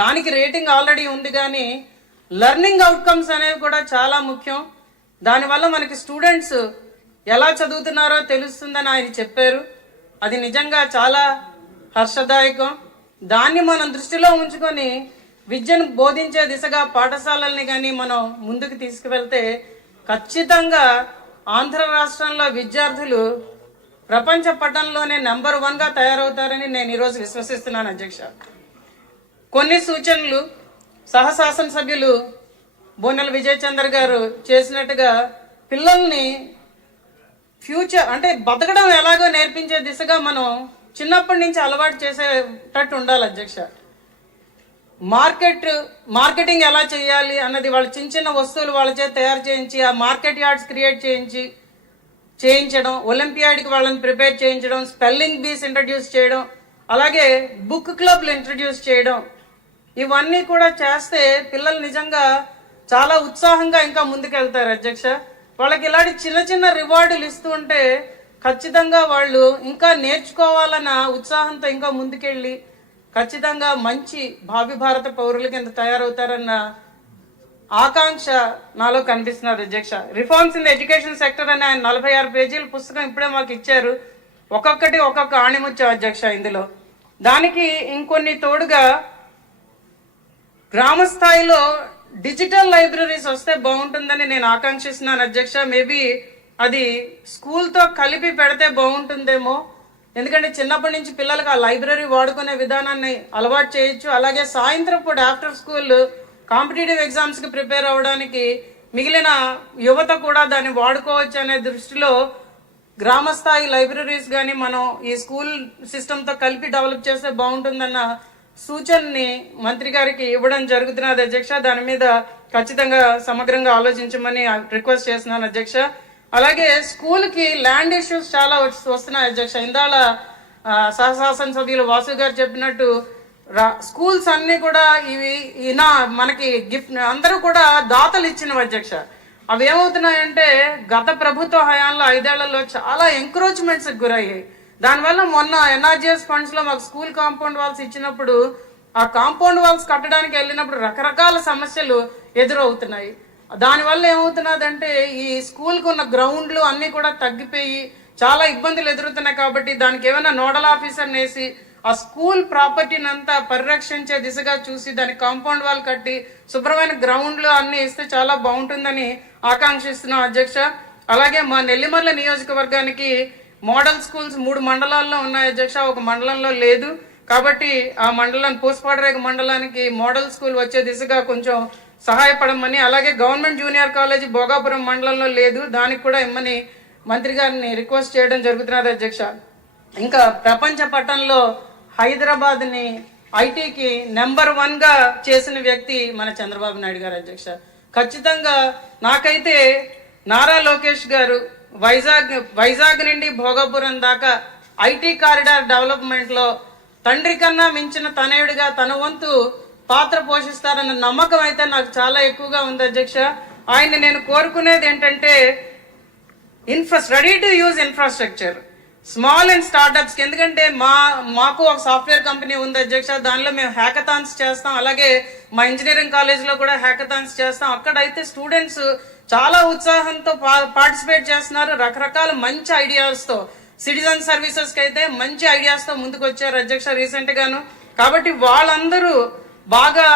దానికి rating already ఉంది, కానీ లెర్నింగ్ అవుట్కమ్స్ అనేవి కూడా చాలా ముఖ్యం. దానివల్ల మనకి స్టూడెంట్స్ ఎలా చదువుతున్నారో తెలుస్తుందని ఆయన చెప్పారు. అది నిజంగా చాలా హర్షదాయకం. దాన్ని మనం దృష్టిలో ఉంచుకొని విద్యను బోధించే దిశగా పాఠశాలల్ని కానీ మనం ముందుకు తీసుకువెళ్తే ఖచ్చితంగా ఆంధ్ర రాష్ట్రంలో విద్యార్థులు ప్రపంచ పటంలోనే నెంబర్ 1గా తయారవుతారని నేను ఈరోజు విశ్వసిస్తున్నాను అధ్యక్ష. కొన్ని సూచనలు సహశాసనసభ్యులు బోనెల విజయ్ చంద్ర గారు చేసినట్టుగా పిల్లల్ని ఫ్యూచర్ అంటే బతకడం ఎలాగో నేర్పించే దిశగా మనం చిన్నప్పటి నుంచి అలవాటు చేసేటట్టు ఉండాలి అధ్యక్ష. మార్కెటింగ్ ఎలా చేయాలి అన్నది వాళ్ళు చిన్న చిన్న వస్తువులు వాళ్ళ చేత తయారు చేయించి ఆ మార్కెట్ యార్డ్స్ క్రియేట్ చేయించడం, ఒలింపియాడ్కి వాళ్ళని ప్రిపేర్ చేయించడం, స్పెల్లింగ్ బీస్ ఇంట్రడ్యూస్ చేయడం, అలాగే బుక్ క్లబ్లు ఇంట్రడ్యూస్ చేయడం, ఇవన్నీ కూడా చేస్తే పిల్లలు నిజంగా చాలా ఉత్సాహంగా ఇంకా ముందుకెళ్తారు అధ్యక్ష. వాళ్ళకి ఇలాంటి చిన్న చిన్న రివార్డులు ఇస్తూ ఉంటే ఖచ్చితంగా వాళ్ళు ఇంకా నేర్చుకోవాలన్న ఉత్సాహంతో ఇంకా ముందుకెళ్ళి ఖచ్చితంగా మంచి భావి భారత పౌరుల కింద తయారవుతారన్న ఆకాంక్ష నాలో కనిపిస్తున్నది అధ్యక్ష. Reforms in the education sector అని ఆయన 46 పేజీల పుస్తకం ఇప్పుడే మాకు ఇచ్చారు. ఒక్కొక్క ఆణిముత్యం అధ్యక్ష. ఇందులో దానికి ఇంకొన్ని తోడుగా గ్రామ స్థాయిలో డిజిటల్ లైబ్రరీస్ వస్తే బాగుంటుందని నేను ఆకాంక్షిస్తున్నాను అధ్యక్ష. మేబీ అది స్కూల్తో కలిపి పెడితే బాగుంటుందేమో. ఎందుకంటే చిన్నప్పటి నుంచి పిల్లలకు ఆ లైబ్రరీ వాడుకునే విధానాన్ని అలవాటు చేయొచ్చు. అలాగే సాయంత్రం పూట ఆఫ్టర్ స్కూల్ కాంపిటేటివ్ ఎగ్జామ్స్కి ప్రిపేర్ అవ్వడానికి మిగిలిన యువత కూడా దాన్ని వాడుకోవచ్చు అనే దృష్టిలో గ్రామ స్థాయి లైబ్రరీస్ కానీ మనం ఈ స్కూల్ సిస్టంతో కలిపి డెవలప్ చేస్తే బాగుంటుందన్న సూచనని మంత్రి గారికి ఇవ్వడం జరుగుతున్నది అధ్యక్ష. దాని మీద ఖచ్చితంగా సమగ్రంగా ఆలోచించమని రిక్వెస్ట్ చేస్తున్నాను అధ్యక్ష. అలాగే స్కూల్కి ల్యాండ్ ఇష్యూస్ చాలా వస్తున్నాయి అధ్యక్ష. ఇందాల సహశాసన సభ్యులు వాసు గారు చెప్పినట్టు స్కూల్స్ అన్ని కూడా ఇవి మనకి గిఫ్ట్ అందరూ కూడా దాతలు ఇచ్చినవి అధ్యక్ష. అవి ఏమవుతున్నాయంటే గత ప్రభుత్వ హయాంలో 5 ఏళ్లలో చాలా ఎంక్రోచ్మెంట్స్కి గురయ్యాయి. దానివల్ల మొన్న ఎన్ఆర్జీఎస్ ఫండ్స్ లో మాకు స్కూల్ కాంపౌండ్ వాల్స్ ఇచ్చినప్పుడు ఆ కాంపౌండ్ వాల్స్ కట్టడానికి వెళ్ళినప్పుడు రకరకాల సమస్యలు ఎదురవుతున్నాయి. దానివల్ల ఏమవుతున్నదంటే ఈ స్కూల్కి ఉన్న గ్రౌండ్లు అన్నీ కూడా తగ్గిపోయి చాలా ఇబ్బందులు ఎదురుతున్నాయి. కాబట్టి దానికి ఏమైనా నోడల్ ఆఫీసర్ని వేసి ఆ స్కూల్ ప్రాపర్టీని అంతా పరిరక్షించే దిశగా చూసి దానికి కాంపౌండ్ వాల్ కట్టి శుభ్రమైన గ్రౌండ్లు అన్ని ఇస్తే చాలా బాగుంటుందని ఆకాంక్షిస్తున్నాం అధ్యక్ష. అలాగే మా నెల్లిమర్ల నియోజకవర్గానికి మోడల్ స్కూల్స్ 3 మండలాల్లో ఉన్నాయి అధ్యక్ష. ఒక మండలంలో లేదు. కాబట్టి ఆ మండలాన్ని పూసపాడరేగ మండలానికి మోడల్ స్కూల్ వచ్చే దిశగా కొంచెం సహాయపడమని, అలాగే గవర్నమెంట్ జూనియర్ కాలేజీ భోగాపురం మండలంలో లేదు, దానికి కూడా ఇమ్మని మంత్రి గారిని రిక్వెస్ట్ చేయడం జరుగుతున్నది అధ్యక్ష. ఇంకా ప్రపంచ పటంలో హైదరాబాద్ని ఐటీకి నెంబర్ 1గా చేసిన వ్యక్తి మన చంద్రబాబు నాయుడు గారు అధ్యక్ష. ఖచ్చితంగా నాకైతే నారా లోకేష్ గారు వైజాగ్ నుండి భోగాపురం దాకా ఐటీ కారిడార్ డెవలప్మెంట్ లో తండ్రి కన్నా మించిన తనయుడిగా తన వంతు పాత్ర పోషిస్తారన్న నమ్మకం అయితే నాకు చాలా ఎక్కువగా ఉంది అధ్యక్ష. ఆయన్ని నేను కోరుకునేది ఏంటంటే ready to use infrastructure small and startups కి. ఎందుకంటే మాకు ఒక సాఫ్ట్వేర్ కంపెనీ ఉంది అధ్యక్ష. దానిలో మేము హ్యాకథాన్స్ చేస్తాం. అలాగే మా ఇంజనీరింగ్ కాలేజ్లో కూడా హ్యాకథాన్స్ చేస్తాం. అక్కడైతే స్టూడెంట్స్ చాలా ఉత్సాహంతో పార్టిసిపేట్ చేస్తున్నారు. రకరకాల మంచి ఐడియాస్తో సిటిజన్ సర్వీసెస్కి అయితే మంచి ఐడియాస్తో ముందుకు వచ్చారు అధ్యక్ష రీసెంట్ గాను. కాబట్టి వాళ్ళందరూ బాగా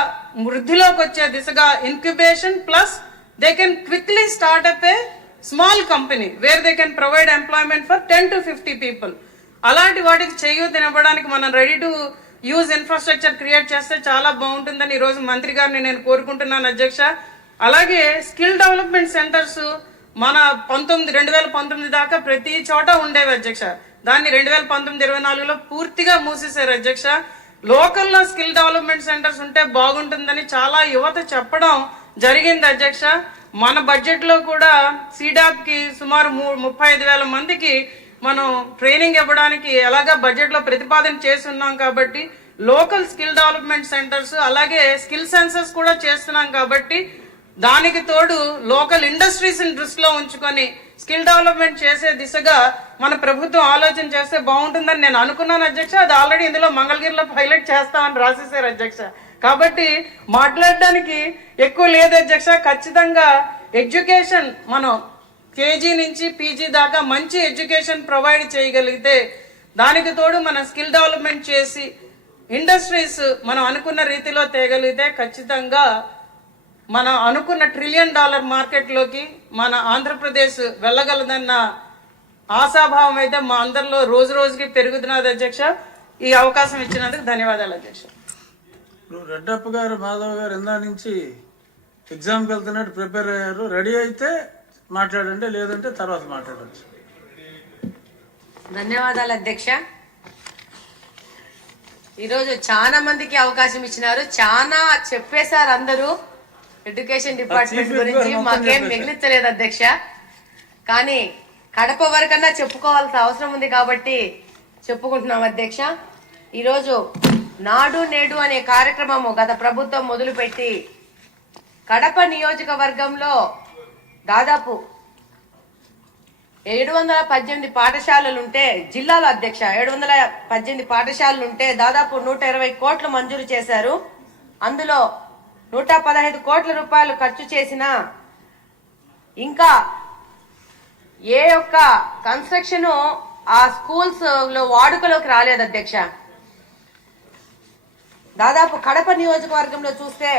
వృద్ధిలోకి వచ్చే దిశగా incubation plus they can quickly startup a small company where they can provide employment for 10 to 50 people. అలాంటి వాటికి చేయూతనివ్వడానికి మనం ready to use infrastructure create చేస్తే చాలా బాగుంటుందని ఈరోజు మంత్రి గారిని నేను కోరుకుంటున్నాను అధ్యక్ష. అలాగే స్కిల్ డెవలప్మెంట్ సెంటర్స్ మన 2019 దాకా ప్రతి చోట ఉండేవి అధ్యక్ష. దాన్ని 2019-24లో పూర్తిగా మూసేశారు అధ్యక్ష. లోకల్లో స్కిల్ డెవలప్మెంట్ సెంటర్స్ ఉంటే బాగుంటుందని చాలా యువత చెప్పడం జరిగింది అధ్యక్ష. మన బడ్జెట్ లో కూడా సీడాప్ కి సుమారు 35,000 మందికి మనం ట్రైనింగ్ ఇవ్వడానికి ఎలాగా బడ్జెట్ లో ప్రతిపాదన చేసి ఉన్నాం. కాబట్టి లోకల్ స్కిల్ డెవలప్మెంట్ సెంటర్స్ అలాగే స్కిల్ సెన్సెస్ కూడా చేస్తున్నాం. కాబట్టి దానికి తోడు లోకల్ ఇండస్ట్రీస్ దృష్టిలో ఉంచుకొని స్కిల్ డెవలప్మెంట్ చేసే దిశగా మన ప్రభుత్వం ఆలోచన చేస్తే బాగుంటుందని నేను అనుకున్నాను అధ్యక్ష. అది ఆల్రెడీ ఇందులో మంగళగిరిలో పైలట్ చేస్తామని రాసేసారు అధ్యక్ష. కాబట్టి మాట్లాడడానికి ఎక్కువ లేదు అధ్యక్ష. ఖచ్చితంగా ఎడ్యుకేషన్ మనం కేజీ నుంచి పీజీ దాకా మంచి ఎడ్యుకేషన్ ప్రొవైడ్ చేయగలిగితే, దానికి తోడు మనం స్కిల్ డెవలప్మెంట్ చేసి ఇండస్ట్రీస్ మనం అనుకున్న రీతిలో తేగలిగితే ఖచ్చితంగా మనం అనుకున్న $1 ట్రిలియన్ మార్కెట్లోకి మన ఆంధ్రప్రదేశ్ వెళ్ళగలదన్న ఆశాభావం అయితే మా అందరిలో రోజు రోజుకి పెరుగుతున్నది అధ్యక్ష. ఈ అవకాశం ఇచ్చినందుకు ధన్యవాదాలు అధ్యక్ష. రెడ్డప్ప గారు, మాధవ్ గారు ఇందా నుంచి ఎగ్జామ్కి వెళ్తున్నట్టు ప్రిపేర్ అయ్యారు. రెడీ అయితే మాట్లాడండి, లేదంటే తర్వాత మాట్లాడచ్చు. ధన్యవాదాలు అధ్యక్ష. ఈరోజు చాలా మందికి అవకాశం ఇచ్చినారు, చాలా చెప్పేశారు అందరూ ఎడ్యుకేషన్ డిపార్ట్మెంట్ గురించి. మాకేం మిగిలించలేదు అధ్యక్ష, కానీ కడప వరకన్నా చెప్పుకోవాల్సిన అవసరం ఉంది కాబట్టి చెప్పుకుంటున్నాం అధ్యక్ష. ఈరోజు నాడు నేడు అనే కార్యక్రమము గత ప్రభుత్వం మొదలుపెట్టి కడప నియోజకవర్గంలో దాదాపు 718 పాఠశాలలుంటే, జిల్లాలో అధ్యక్ష 718 పాఠశాలలుంటే దాదాపు 120 కోట్లు మంజూరు చేశారు. అందులో 115 కోట్ల రూపాయలు ఖర్చు చేసిన ఇంకా ఏ ఒక్క కన్స్ట్రక్షన్ ఆ స్కూల్స్ లో వాడుకలోకి రాలేదు అధ్యక్ష. దాదాపు కడప నియోజకవర్గంలో చూస్తే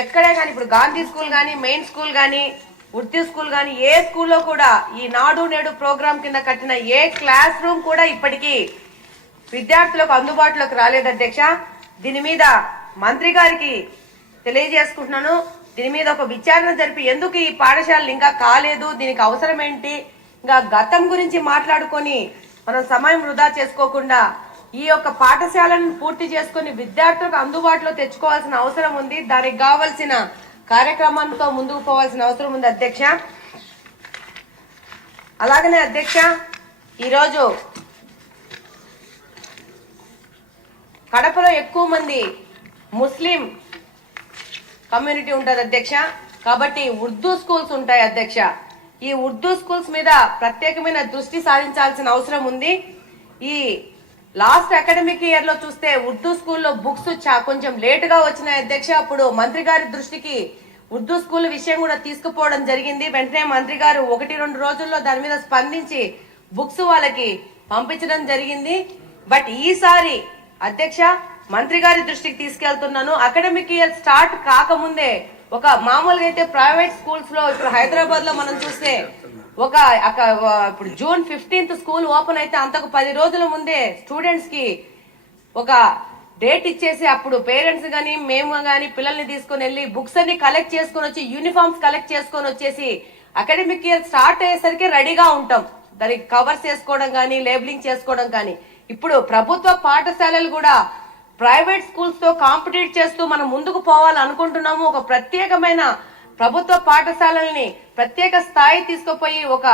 ఎక్కడే కానీ, ఇప్పుడు గాంధీ స్కూల్ కానీ, మెయిన్ స్కూల్ కానీ, ఉర్దూ స్కూల్ కానీ, ఏ స్కూల్లో కూడా ఈ నాడు నేడు ప్రోగ్రాం కింద కట్టిన ఏ క్లాస్ రూమ్ కూడా ఇప్పటికీ విద్యార్థులకు అందుబాటులోకి రాలేదు అధ్యక్ష. దీని మీద మంత్రి గారికి తెలియజేసుకుంటున్నాను. దీని మీద ఒక విచారణ జరిపి ఎందుకు ఈ పాఠశాలలు ఇంకా కాలేదు, దీనికి అవసరం ఏంటి, ఇంకా గతం గురించి మాట్లాడుకొని మనం సమయం వృధా చేసుకోకుండా ఈ యొక్క పాఠశాలను పూర్తి చేసుకుని విద్యార్థులకు అందుబాటులో తెచ్చుకోవాల్సిన అవసరం ఉంది. దానికి కావాల్సిన కార్యక్రమంతో ముందుకు పోవాల్సిన అవసరం ఉంది అధ్యక్ష. అలాగనే అధ్యక్ష, ఈరోజు కడపలో ఎక్కువ మంది ముస్లిం కమ్యూనిటీ ఉంటుంది అధ్యక్ష. కాబట్టి ఉర్దూ స్కూల్స్ ఉంటాయి అధ్యక్ష. ఈ ఉర్దూ స్కూల్స్ మీద ప్రత్యేకమైన దృష్టి సారించాల్సిన అవసరం ఉంది. ఈ లాస్ట్ అకాడమిక్ ఇయర్ లో చూస్తే ఉర్దూ స్కూల్లో బుక్స్ కొంచెం లేట్ గా వచ్చినాయి అధ్యక్ష. అప్పుడు మంత్రి గారి దృష్టికి ఉర్దూ స్కూల్ విషయం కూడా తీసుకుపోవడం జరిగింది. వెంటనే మంత్రి గారు 1-2 రోజుల్లో దాని మీద స్పందించి బుక్స్ వాళ్ళకి పంపించడం జరిగింది. బట్ ఈసారి అధ్యక్ష మంత్రి గారి దృష్టికి తీసుకెళ్తున్నాను. అకాడమిక్ ఇయర్ స్టార్ట్ కాకముందే ఒక మామూలుగా అయితే ప్రైవేట్ స్కూల్స్ లో ఇప్పుడు హైదరాబాద్ లో మనం చూస్తే ఇప్పుడు June 15th స్కూల్ ఓపెన్ అయితే అంతకు 10 రోజుల ముందే స్టూడెంట్స్ కి ఒక డేట్ ఇచ్చేసి అప్పుడు పేరెంట్స్ గాని మేము గాని పిల్లల్ని తీసుకుని వెళ్లి బుక్స్ అన్ని కలెక్ట్ చేసుకుని వచ్చి యూనిఫామ్స్ కలెక్ట్ చేసుకుని వచ్చేసి అకాడమిక్ ఇయర్ స్టార్ట్ అయ్యేసరికి రెడీగా ఉంటాం. దానికి కవర్స్ చేసుకోవడం గానీ, లేబులింగ్ చేసుకోవడం కానీ. ఇప్పుడు ప్రభుత్వ పాఠశాలలు కూడా ప్రైవేట్ స్కూల్స్ తో కాంపిటీట్ చేస్తూ మనం ముందుకు పోవాలనుకుంటున్నాము. ఒక ప్రత్యేకమైన ప్రభుత్వ పాఠశాలల్ని ప్రత్యేక స్థాయి తీసుకుపోయి ఒక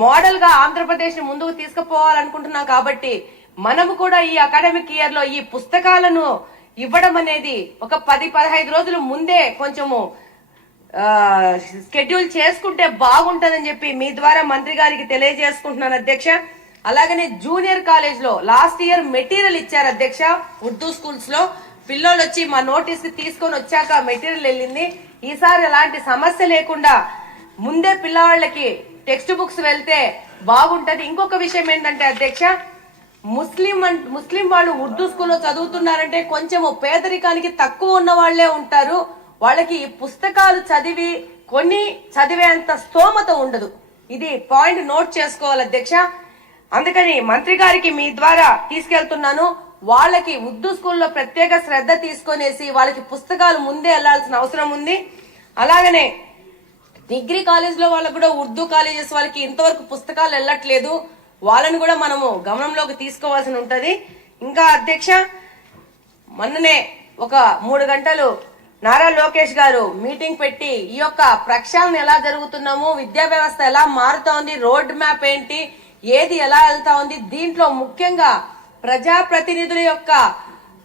మోడల్ గా ఆంధ్రప్రదేశ్ ని ముందుకు తీసుకుపోవాలనుకుంటున్నాం. కాబట్టి మనము కూడా ఈ అకాడమిక్ ఇయర్ లో ఈ పుస్తకాలను ఇవ్వడం అనేది ఒక 10-15 రోజుల ముందే కొంచెము షెడ్యూల్ చేసుకుంటే బాగుంటదని చెప్పి మీ ద్వారా మంత్రి గారికి తెలియజేసుకుంటున్నాను అధ్యక్ష. అలాగనే జూనియర్ కాలేజ్ లో లాస్ట్ ఇయర్ మెటీరియల్ ఇచ్చారు అధ్యక్ష. ఉర్దూ స్కూల్స్ లో పిల్లలు వచ్చి మా నోటీస్ తీసుకొని వచ్చాక మెటీరియల్ వెళ్ళింది. ఈసారి ఎలాంటి సమస్య లేకుండా ముందే పిల్లవాళ్ళకి టెక్స్ట్ బుక్స్ వెళ్తే బాగుంటది. ఇంకొక విషయం ఏంటంటే అధ్యక్ష, ముస్లిం వాళ్ళు ఉర్దూ స్కూల్లో చదువుతున్నారంటే కొంచెం పేదరికానికి తక్కువ ఉన్న వాళ్లే ఉంటారు. వాళ్ళకి పుస్తకాలు చదివేంత స్తోమత ఉండదు. ఇది పాయింట్ నోట్ చేసుకోవాలి అధ్యక్ష. అందుకని మంత్రి గారికి మీ ద్వారా తీసుకెళ్తున్నాను. వాళ్ళకి ఉర్దూ స్కూల్లో ప్రత్యేక శ్రద్ధ తీసుకొనేసి వాళ్ళకి పుస్తకాలు ముందే వెళ్లాల్సిన అవసరం ఉంది. అలాగనే డిగ్రీ కాలేజ్ లో వాళ్ళకు కూడా ఉర్దూ కాలేజెస్ వాళ్ళకి ఇంతవరకు పుస్తకాలు వెళ్ళట్లేదు. వాళ్ళని కూడా మనము గమనంలోకి తీసుకోవాల్సి ఉంటది. ఇంకా అధ్యక్ష, మొన్ననే ఒక 3 గంటలు నారా లోకేష్ గారు మీటింగ్ పెట్టి ఈ యొక్క ప్రక్షాళన ఎలా జరుగుతున్నాము, విద్యా వ్యవస్థ ఎలా మారుతా ఉంది, రోడ్ మ్యాప్ ఏంటి, ఏది ఎలా వెళ్తా ఉంది, దీంట్లో ముఖ్యంగా ప్రజాప్రతినిధుల యొక్క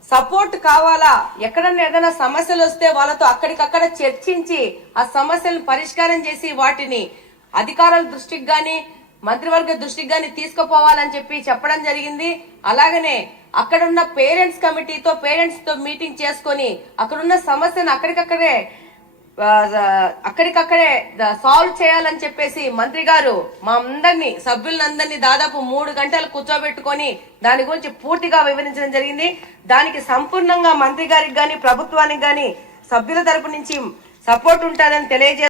సపోర్ట్ కావాలా, ఎక్కడన్నా ఏదైనా సమస్యలు వస్తే వాళ్ళతో అక్కడికక్కడ చర్చించి ఆ సమస్యలను పరిష్కారం చేసి వాటిని అధికారుల దృష్టికి గాని మంత్రివర్గ దృష్టికి గాని తీసుకుపోవాలని చెప్పి చెప్పడం జరిగింది. అలాగనే అక్కడున్న పేరెంట్స్ కమిటీతో పేరెంట్స్ తో మీటింగ్ చేసుకొని అక్కడున్న సమస్యను అక్కడికక్కడే సాల్వ్ చేయాలని చెప్పేసి మంత్రి గారు మా అందరినీ సభ్యులందరినీ దాదాపు 3 గంటలు కూర్చోబెట్టుకొని దాని గురించి పూర్తిగా వివరించడం జరిగింది. దానికి సంపూర్ణంగా మంత్రి గారికి గాని ప్రభుత్వానికి గాని సభ్యుల తరపు నుంచి సపోర్ట్ ఉంటుందని తెలియజేస్తారు.